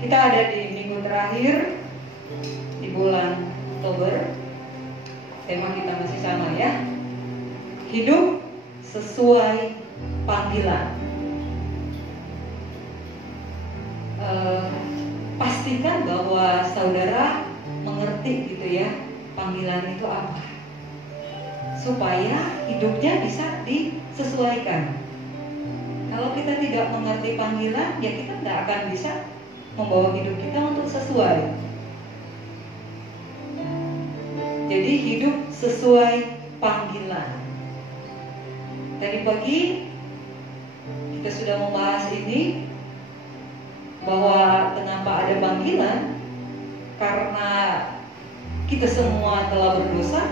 Kita ada di minggu terakhir di bulan Oktober. Tema kita masih sama ya. Hidup sesuai panggilan. Pastikan bahwa saudara mengerti gitu ya, panggilan itu apa, supaya hidupnya bisa disesuaikan. Kalau kita tidak mengerti panggilan, ya kita tidak akan bisa membawa hidup kita untuk sesuai. Jadi hidup sesuai panggilan. Tadi pagi kita sudah membahas ini, bahwa kenapa ada panggilan, karena kita semua telah berdosa,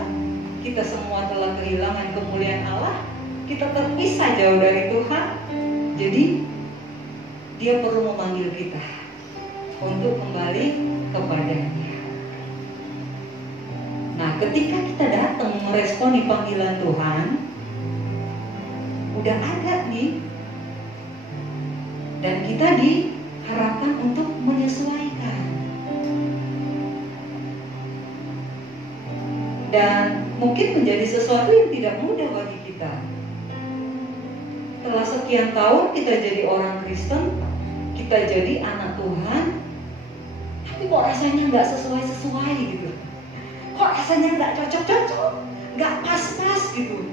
kita semua telah kehilangan kemuliaan Allah, kita terpisah jauh dari Tuhan. Jadi Dia perlu memanggil kita untuk kembali kepadanya. Nah, ketika kita datang meresponi panggilan Tuhan, udah ada nih, dan kita diharapkan untuk menyesuaikan. Dan mungkin menjadi sesuatu yang tidak mudah bagi kita. Setelah sekian tahun kita jadi orang Kristen, kita jadi anak Tuhan, tapi kok rasanya nggak sesuai gitu. Kok rasanya nggak cocok-cocok, nggak pas-pas gitu.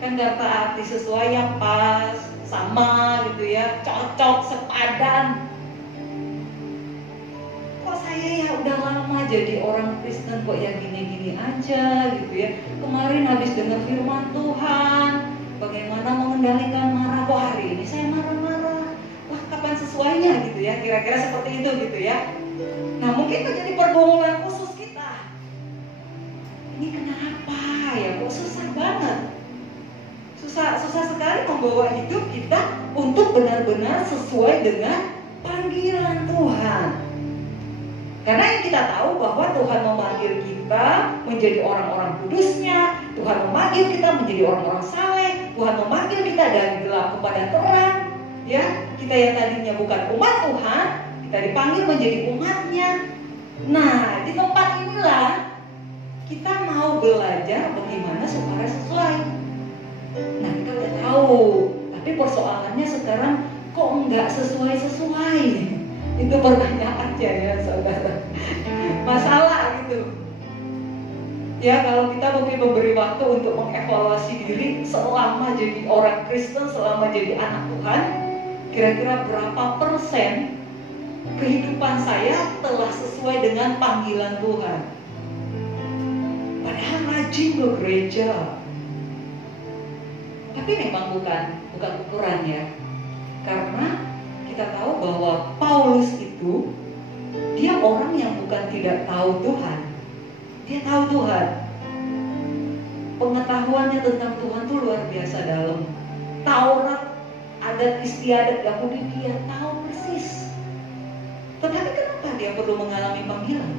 Kan kata arti sesuai yang pas, sama gitu ya, cocok, sepadan. Kok saya ya udah lama jadi orang Kristen kok ya gini-gini aja gitu ya. Kemarin habis dengar firman Tuhan, bagaimana mengendalikan marah, kok hari ini saya marah-marah. Wah, kapan sesuainya gitu ya, kira-kira seperti itu gitu ya. Nah, mungkin menjadi pergumulan khusus kita. Ini kenapa ya, kok susah banget. Susah sekali membawa hidup kita untuk benar-benar sesuai dengan panggilan Tuhan. Karena yang kita tahu bahwa Tuhan memanggil kita menjadi orang-orang kudusnya, Tuhan memanggil kita menjadi orang-orang saleh, Tuhan memanggil kita dari gelap kepada terang. Ya, kita yang tadinya bukan umat Tuhan, kita dipanggil menjadi umatnya. Nah, di tempat inilah kita mau belajar bagaimana supaya sesuai. Nah, kita udah tahu, tapi persoalannya sekarang kok nggak sesuai. Itu pertanyaannya ya saudara. Masalah gitu. Ya, kalau kita mungkin memberi waktu untuk mengevaluasi diri selama jadi orang Kristen, selama jadi anak Tuhan, kira-kira berapa persen kehidupan saya telah sesuai dengan panggilan Tuhan. Padahal rajin ke gereja, tapi memang bukan ukurannya. Karena kita tahu bahwa Paulus itu dia orang yang bukan tidak tahu Tuhan. Dia tahu Tuhan. Pengetahuannya tentang Tuhan itu luar biasa dalam. Taurat, adat istiadat Yahudi dia tahu persis. Tetapi kenapa dia perlu mengalami panggilan?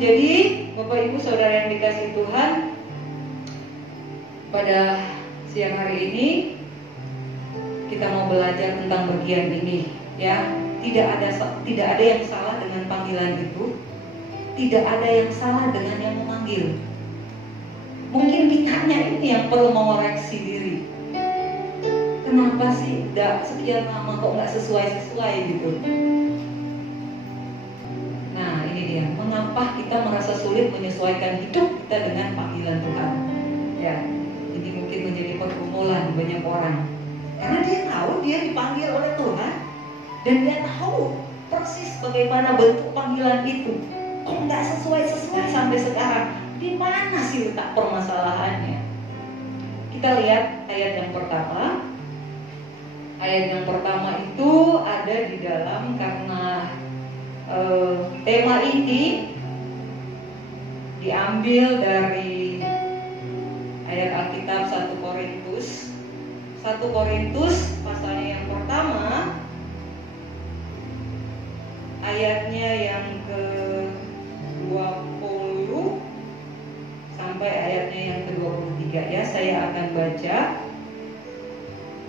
Jadi, Bapak Ibu Saudara yang dikasihi Tuhan, pada siang hari ini kita mau belajar tentang bagian ini, ya. Tidak ada yang salah dengan panggilan itu, tidak ada yang salah dengan yang memanggil. Mungkin kitanya ini yang perlu mengoreksi diri. Kenapa sih udah sekian lama kok nggak sesuai gitu? Nah, ini dia. Mengapa kita merasa sulit menyesuaikan hidup kita dengan panggilan Tuhan? Ya, jadi mungkin menjadi pergumulan banyak orang. Karena dia tahu dia dipanggil oleh Tuhan dan dia tahu persis bagaimana bentuk panggilan itu. Kok nggak sesuai sampai sekarang? Di mana sih letak permasalahannya? Kita lihat ayat yang pertama. Ayat yang pertama itu ada di dalam, karena tema ini diambil dari ayat Alkitab 1 Korintus pasalnya yang pertama, ayatnya yang ke-20 sampai ayatnya yang ke-23 ya. Saya akan baca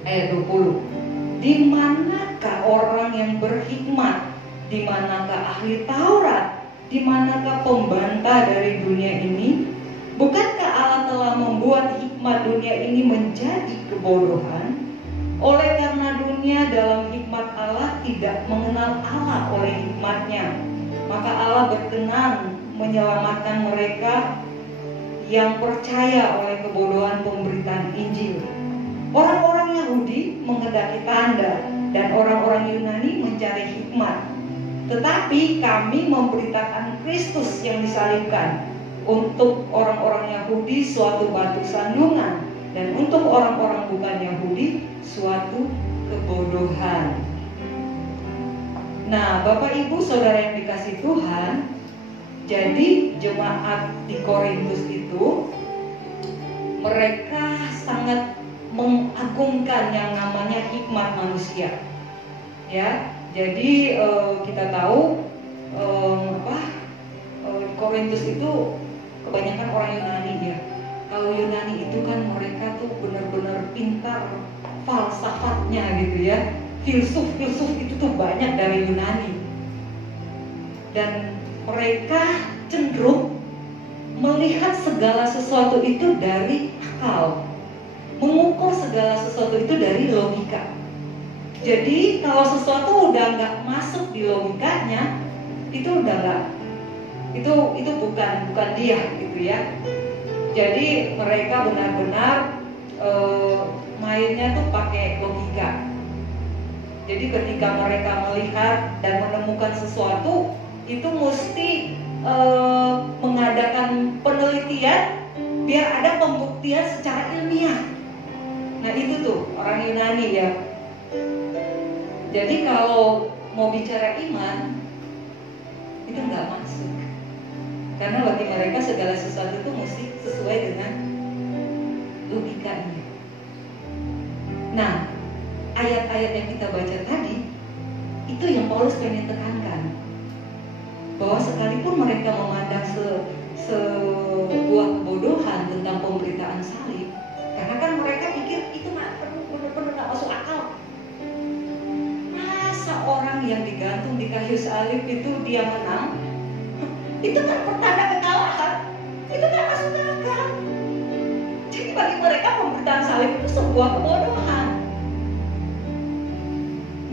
ayat 20. Di manakah orang yang berhikmat? Di manakah ahli Taurat? Di manakah pembantah dari dunia ini? Bukankah Allah telah membuat hikmat dunia ini menjadi kebodohan? Oleh karena dunia dalam hikmat Allah tidak mengenal Allah oleh hikmatnya, maka Allah berkenan menyelamatkan mereka yang percaya oleh kebodohan pemberitaan Injil. Orang-orang Yahudi menghendaki tanda dan orang-orang Yunani mencari hikmat. Tetapi kami memberitakan Kristus yang disalibkan. Untuk orang-orang Yahudi suatu batu sandungan, dan untuk orang-orang bukan Yahudi suatu kebodohan. Nah, Bapak Ibu Saudara yang dikasih Tuhan, jadi jemaat di Korintus itu mereka sangat mengagungkan yang namanya hikmat manusia. Ya, jadi kita tahu Korintus itu kebanyakan orang Yunani ya. Kalau Yunani itu kan mereka tuh benar-benar pintar falsafatnya gitu ya. Filsuf itu tuh banyak dari Yunani. Dan mereka cenderung melihat segala sesuatu itu dari akal, mengukur segala sesuatu itu dari logika. Jadi kalau sesuatu udah nggak masuk di logikanya, itu udah nggak, itu bukan dia gitu ya. Jadi mereka benar-benar mainnya tuh pakai logika. Jadi ketika mereka melihat dan menemukan sesuatu, itu mesti mengadakan penelitian biar ada pembuktian secara ilmiah. Nah itu tuh orang Yunani ya. Jadi kalau mau bicara iman, itu nggak masuk. Karena bagi mereka segala sesuatu itu mesti sesuai dengan logikanya. Nah, ayat-ayat yang kita baca tadi, itu yang Paulus pengen tekankan. Bahwa sekalipun mereka memandang sebuah kebodohan tentang pemberitaan salib, karena kan mereka pikir itu benar-benar nggak masuk akal. Masa orang yang digantung di kayu salib itu dia menang? Itu kan pertanda kekalahan. Itu kan masuk akal. Jadi bagi mereka pemberitaan salib itu sebuah kebodohan.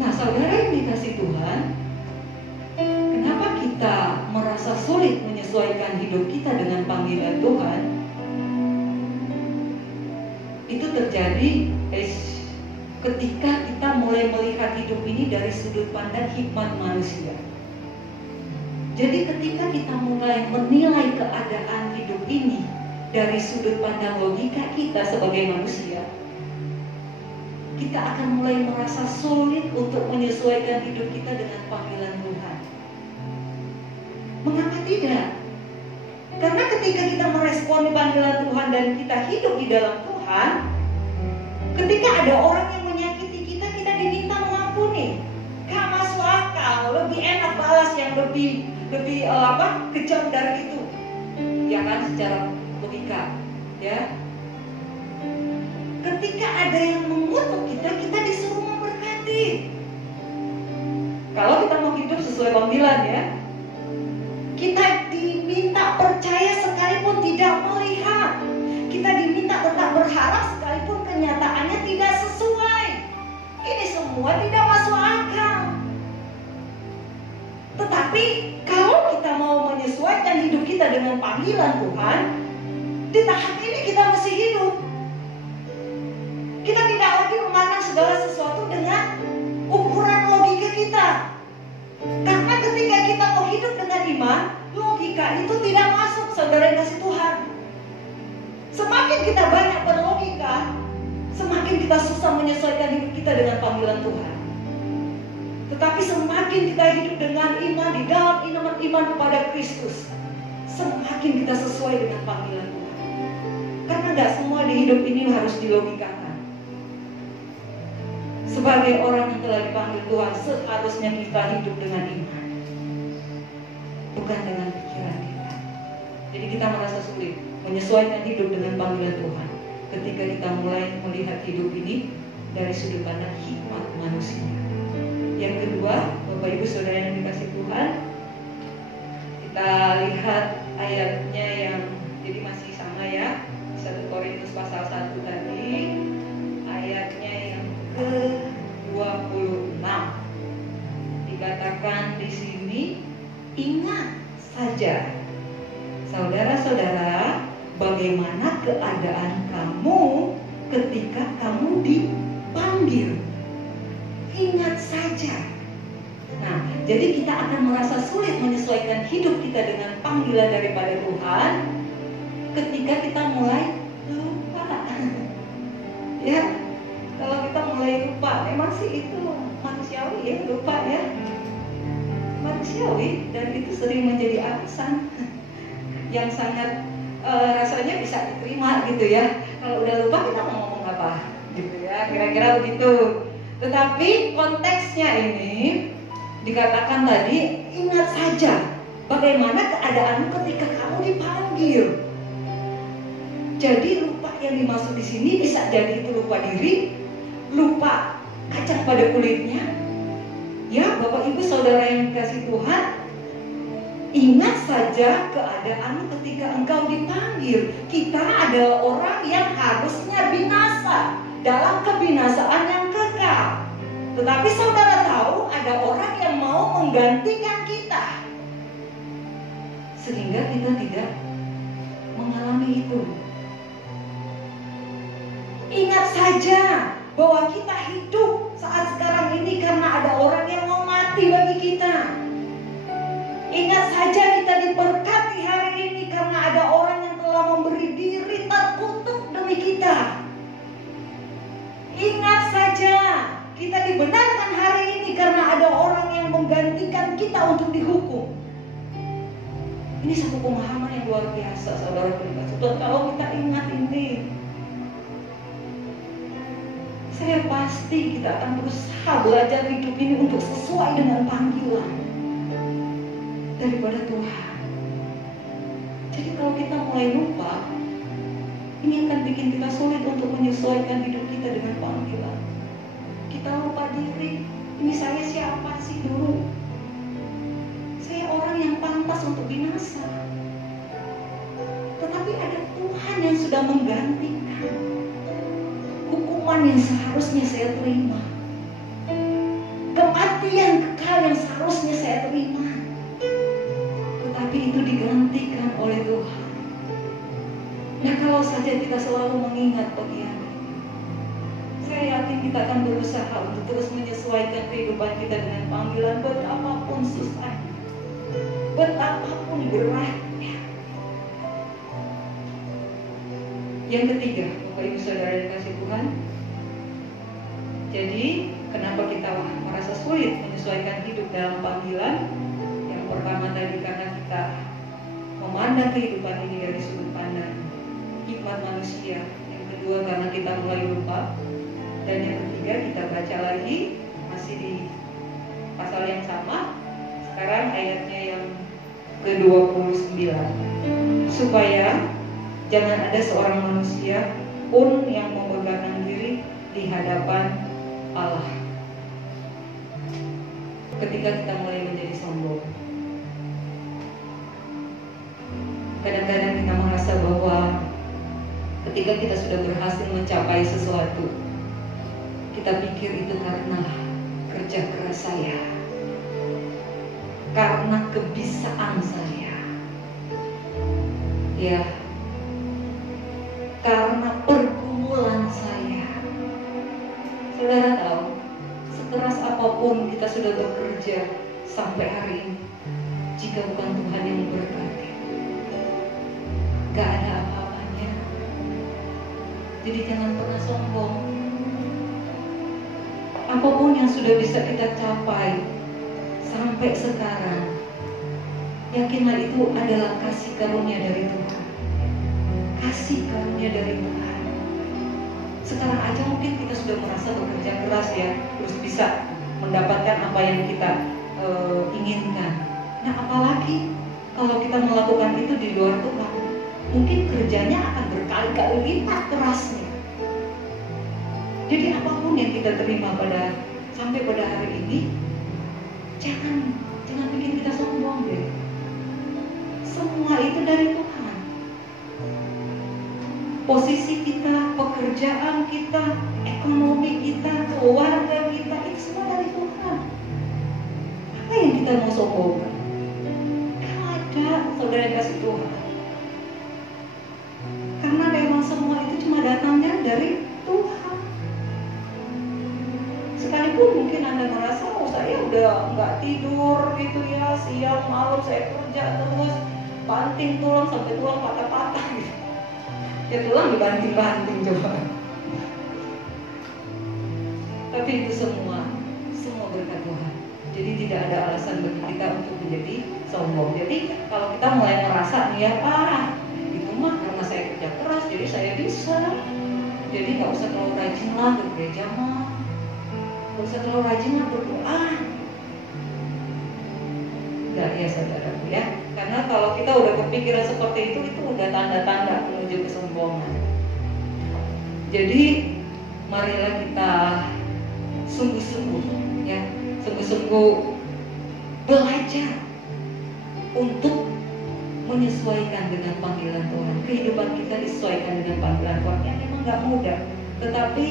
Nah, saudara yang dikasih Tuhan, kenapa kita merasa sulit menyesuaikan hidup kita dengan panggilan Tuhan? Itu terjadi ketika kita mulai melihat hidup ini dari sudut pandang hikmat manusia. Jadi ketika kita mulai menilai keadaan hidup ini dari sudut pandang logika kita sebagai manusia, kita akan mulai merasa sulit untuk menyesuaikan hidup kita dengan panggilan Tuhan. Mengapa tidak? Karena ketika kita meresponi panggilan Tuhan dan kita hidup di dalam Tuhan, ketika ada orang yang menyakiti kita, kita diminta mengampuni. Gak masuk akal, lebih enak balas yang lebih kejam dari itu, ya kan, secara logika, ya. Ketika ada yang mengutuk kita, kita disuruh memberkati. Kalau kita mau hidup sesuai panggilan ya, kita diminta percaya sekalipun tidak melihat. Kita diminta tetap berharap sekalipun kenyataannya tidak sesuai. Ini semua tidak masuk akal. Tetapi kalau kita mau menyesuaikan hidup kita dengan panggilan Tuhan, di tahap ini kita mesti hidup. Kita tidak lagi memandang segala sesuatu dengan ukuran logika kita. Karena ketika kita mau hidup dengan iman, logika itu tidak masuk, saudara yang kasih Tuhan. Semakin kita banyak berlogika, semakin kita susah menyesuaikan hidup kita dengan panggilan Tuhan. Tetapi semakin kita hidup dengan iman, di dalam iman kepada Kristus, semakin kita sesuai dengan panggilan Tuhan. Karena gak semua di hidup ini harus dilogikakan. Sebagai orang yang telah dipanggil Tuhan, seharusnya kita hidup dengan iman, bukan dengan pikiran kita. Jadi kita merasa sulit menyesuaikan hidup dengan panggilan Tuhan ketika kita mulai melihat hidup ini dari sudut pandang hikmat manusia. Yang kedua, Bapak Ibu Saudara yang dikasih Tuhan, kita lihat ayatnya yang jadi masih sama ya, 1 Korintus pasal 1 tadi, ayatnya yang ke-26. Dikatakan di sini, ingat saja saudara-saudara, bagaimana keadaan kamu ketika kamu dipanggil. Ingat saja. Nah, jadi kita akan merasa sulit menyesuaikan hidup kita dengan panggilan daripada Tuhan ketika kita mulai lupa. Ya, kalau kita mulai lupa, memang sih itu manusiawi ya, lupa ya. Manusiawi, dan itu sering menjadi alasan yang sangat rasanya bisa diterima gitu ya. Kalau udah lupa kita mau ngomong apa gitu ya, kira-kira begitu. Tetapi konteksnya ini dikatakan tadi, ingat saja bagaimana keadaanmu ketika kamu dipanggil. Jadi lupa yang dimaksud di sini bisa jadi itu lupa diri, lupa kaca pada kulitnya. Ya, Bapak Ibu Saudara yang dikasih Tuhan, ingat saja keadaanmu ketika engkau dipanggil. Kita adalah orang yang harusnya binasa dalam kebinasaan yang kekal. Tetapi saudara tahu ada orang yang mau menggantikan kita, sehingga kita tidak mengalami itu. Ingat saja bahwa kita hidup saat sekarang ini karena ada orang yang mau mati bagi kita. Ingat saja kita diberkati hari ini karena ada orang yang telah memberi diri terkutuk demi kita. Ingat saja kita dibenarkan hari ini karena ada orang yang menggantikan kita untuk dihukum. Ini satu pemahaman yang luar biasa, saudara dikasih Tuhan. Kalau kita ingat ini, saya pasti kita akan berusaha belajar hidup ini untuk sesuai dengan panggilan daripada Tuhan. Jadi kalau kita mulai lupa, ini akan bikin kita sulit untuk menyesuaikan hidup kita dengan panggilan. Kita lupa diri, ini saya siapa sih dulu? Saya orang yang pantas untuk binasa. Tetapi ada Tuhan yang sudah menggantikan hukuman yang seharusnya saya terima, kematian kekal yang seharusnya saya terima, tetapi itu digantikan oleh Tuhan. Nah, kalau saja kita selalu mengingat bagian ini, saya yakin kita akan berusaha untuk terus menyesuaikan kehidupan kita dengan panggilan, betapapun susahnya, betapapun beratnya. Yang ketiga, Bapak Ibu Saudara yang dikasih Tuhan, jadi kenapa kita merasa sulit menyesuaikan hidup dalam panggilan? Yang pertama tadi karena kita memandang kehidupan ini dari sudut pandang hikmat manusia. Yang kedua karena kita mulai lupa. Dan yang ketiga kita baca lagi masih di pasal yang sama. Sekarang ayatnya yang ke-29. Supaya jangan ada seorang manusia pun yang membanggakan diri di hadapan Allah. Ketika kita mulai menjadi sombong, kadang-kadang kita merasa bahwa ketika kita sudah berhasil mencapai sesuatu, kita pikir itu karena kerja keras saya, karena kebisaan saya, ya, karena pergumulan saya. Saudara tahu, sekeras apapun kita sudah bekerja sampai hari ini, jika bukan Tuhan yang memberkati, gak ada apa-apanya. Jadi jangan pernah sombong. Apapun yang sudah bisa kita capai sampai sekarang, yakinlah itu adalah kasih karunia dari Tuhan. Kasih karunia dari Tuhan. Sekarang aja mungkin kita sudah merasa bekerja keras ya, terus bisa mendapatkan apa yang kita inginkan. Nah, apalagi kalau kita melakukan itu di luar Tuhan, mungkin kerjanya akan berkali-kali lipat kerasnya. Jadi apapun yang kita terima sampai pada hari ini, jangan bikin kita sombong deh. Semua itu dari Tuhan. Posisi kita, pekerjaan kita, ekonomi kita, keluarga kita, itu semua dari Tuhan. Apa yang kita mau sombongkan? Gak ada, saudara yang kasih Tuhan. Karena memang semua itu cuma datangnya dari Tuhan. Sekalipun mungkin Anda merasa, saya udah nggak tidur gitu ya, siang malam saya kerja terus, banting tulang sampai tulang patah-patah gitu. Ya tulang dibanting-banting coba. Tapi itu semua berkat Tuhan. Jadi tidak ada alasan bagi kita untuk menjadi sombong. Jadi kalau kita mulai merasa nih ya, itu mah karena saya kerja keras, jadi saya bisa. Jadi nggak usah terlalu rajin lah ke gereja mah, nggak usah terlalu rajin lah berdoa. Enggak ya saudaraku ya. Karena kalau kita udah kepikiran seperti itu udah tanda-tanda menuju kesombongan. Jadi marilah kita sungguh-sungguh ya, sungguh-sungguh belajar untuk menyesuaikan dengan panggilan Tuhan. Kehidupan kita disesuaikan dengan panggilan Tuhan yang memang gak mudah. Tetapi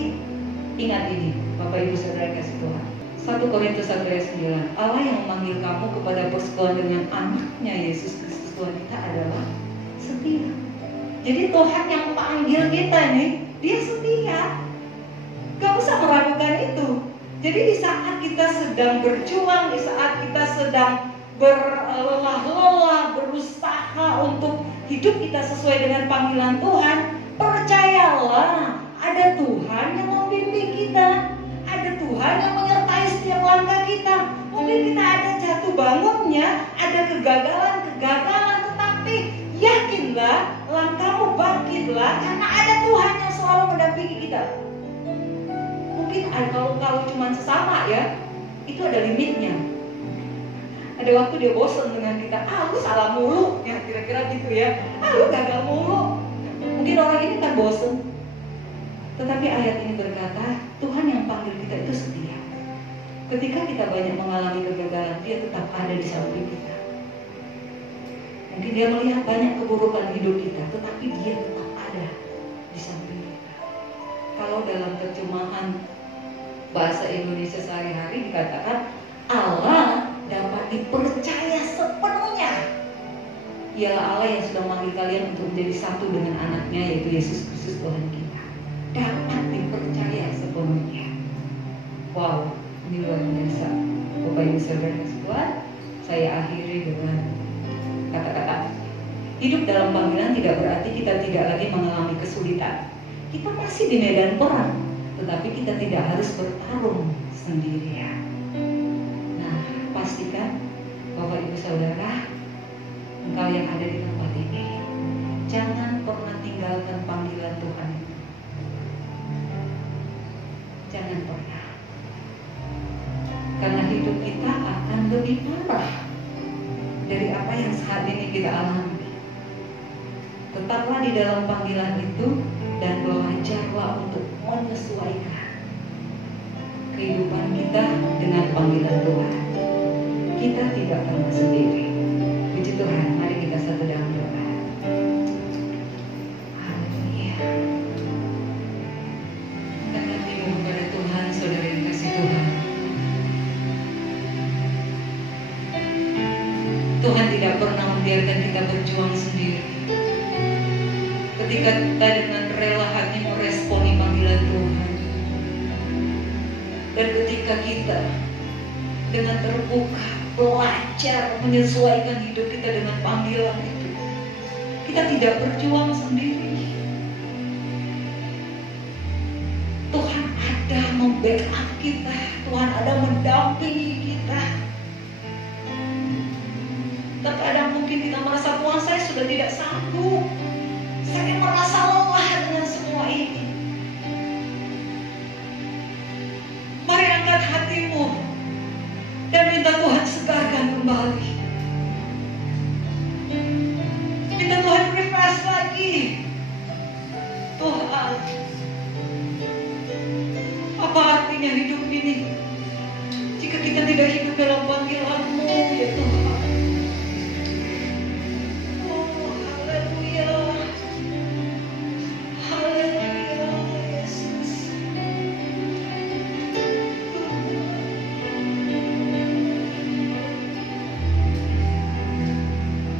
ingat ini, Bapak Ibu Saudara kasih Tuhan, 1 Korintus 1 ayat 9, Allah yang memanggil kamu kepada persekutuan dengan anaknya Yesus Kristus Tuhan kita adalah setia. Jadi Tuhan yang panggil kita nih, dia setia. Gak usah meragukan itu. Jadi di saat kita sedang berjuang, di saat kita sedang berlelah-lelah, berusaha untuk hidup kita sesuai dengan panggilan Tuhan, percayalah ada Tuhan yang membimbing kita, ada Tuhan yang menyertai setiap langkah kita. Mungkin kita ada jatuh bangunnya, ada kegagalan, tetapi yakinlah, langkahmu bangkitlah, karena ada Tuhan yang selalu mendampingi kita. Mungkin kalau cuma sesama ya, itu ada limitnya. Ada waktu dia bosan dengan kita, lu salah mulu, ya kira-kira gitu ya, lu gagal mulu. Mungkin orang ini kan bosan. Tetapi ayat ini berkata, Tuhan yang panggil kita itu setia. Ketika kita banyak mengalami kegagalan, dia tetap ada di samping kita. Mungkin dia melihat banyak keburukan hidup kita, tetapi dia tetap ada di samping kita. Kalau dalam terjemahan bahasa Indonesia sehari-hari dikatakan, Allah dapat dipercaya sepenuhnya. Ialah Allah yang sudah memanggil kalian untuk menjadi satu dengan anaknya, yaitu Yesus Kristus Tuhan kita. Dapat dipercaya sepenuhnya. Wow, ini luar biasa. Bapak Ibu Saudara Tuhan, saya akhiri dengan kata-kata, hidup dalam panggilan tidak berarti kita tidak lagi mengalami kesulitan. Kita masih di medan perang, tetapi kita tidak harus bertarung sendirian. Nah, pastikan Bapak Ibu Saudara, engkau yang ada di tempat ini, jangan pernah tinggalkan panggilan Tuhan. Jangan pernah. Karena hidup kita akan lebih parah dari apa yang saat ini kita alami. Tetaplah di dalam panggilan itu dan belajarlah untuk menyesuaikan kehidupan kita dengan panggilan Tuhan. Kita tidak pernah sendiri. Puji Tuhan, mari kita satu dalam doa. Haleluya. Angkat hatimu kepada Tuhan, saudara yang kasih Tuhan. Tuhan tidak pernah membiarkan kita berjuang sendiri. Ketika kita dengan rela hati meresponi panggilan Tuhan, dan ketika kita dengan terbuka belajar menyesuaikan hidup kita dengan panggilan itu, kita tidak berjuang sendiri. Tuhan ada membackup kita, Tuhan ada mendampingi kita. Terkadang mungkin kita merasa, Tuhan saya sudah tidak sanggup, saya merasa lelah dengan semua ini. Mari angkat hatimu dan minta Tuhan segarkan kembali. Minta Tuhan refresh lagi. Tuhan, apa berakhirnya hidup ini jika kita tidak hidup dalam panggilan-Mu, ya Tuhan. Oh, haleluya. Haleluya, Yesus.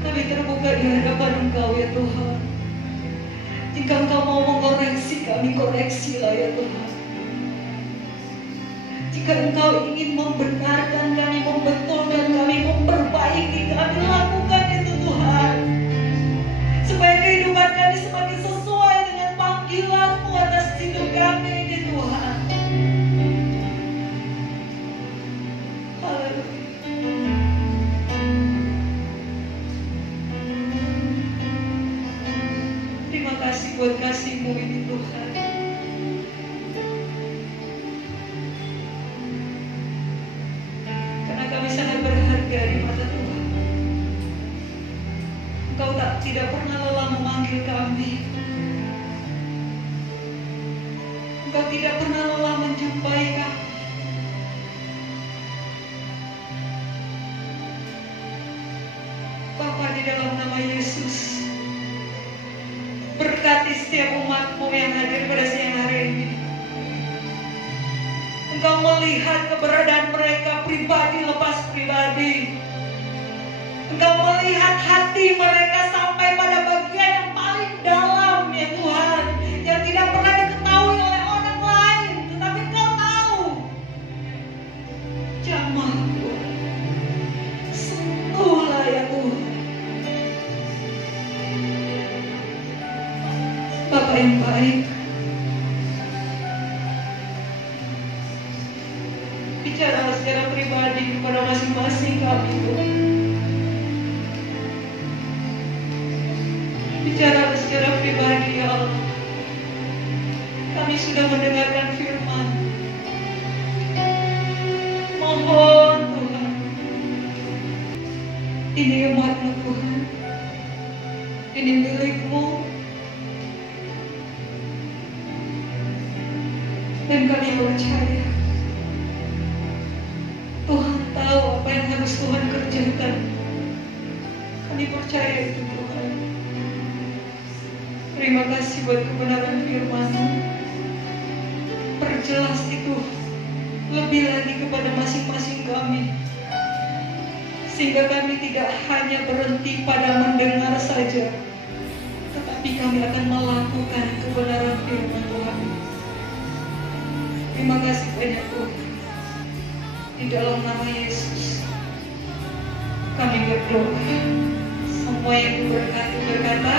Kami terbuka di hadapan Engkau, ya Tuhan. Jika Engkau mau mengoreksi kami, koreksilah, ya Tuhan. Jika Engkau ingin membenarkan kami, membetulkan kami, memperbaiki kami, lakukan itu, Tuhan. Supaya kehidupan kami semakin sesuai dengan panggilan-Mu atas hidup kami, ya Tuhan. Haleluya. Terima kasih buat kasih-Mu ini, Tuhan. Karena kami sangat berharga di mata Tuhan. Engkau tidak pernah lelah memanggil kami. Engkau tidak pernah lelah menjumpai kami. Bapa, di dalam nama Yesus, berkati setiap umat-Mu yang hadir pada siang hari ini. Engkau melihat keberadaan mereka pribadi lepas pribadi. Engkau melihat hati mereka sampai pada bagian yang paling dalam, ya Tuhan, yang tidak pernah diketahui oleh orang lain, tetapi Engkau tahu. Jamah, Tuhan. Sentuhlah, ya Tuhan. Bapa yang baik, bicaralah secara pribadi kepada masing-masing kami, Tuhan. Bicaralah secara pribadi, ya Allah. Kami sudah mendengarkan firman. Mohon, Tuhan, ini umat-Mu, Tuhan. Ini milik-Mu. Dan kami percaya Tuhan tahu apa yang harus Tuhan kerjakan. Kami percaya itu, Tuhan. Terima kasih buat kebenaran firman-Mu. Perjelas itu lebih lagi kepada masing-masing kami, sehingga kami tidak hanya berhenti pada mendengar saja, tetapi kami akan melakukan kebenaran firman Tuhan. Terima kasih banyak, Tuhan. Di dalam nama Yesus kami berdoa. Semua yang berkata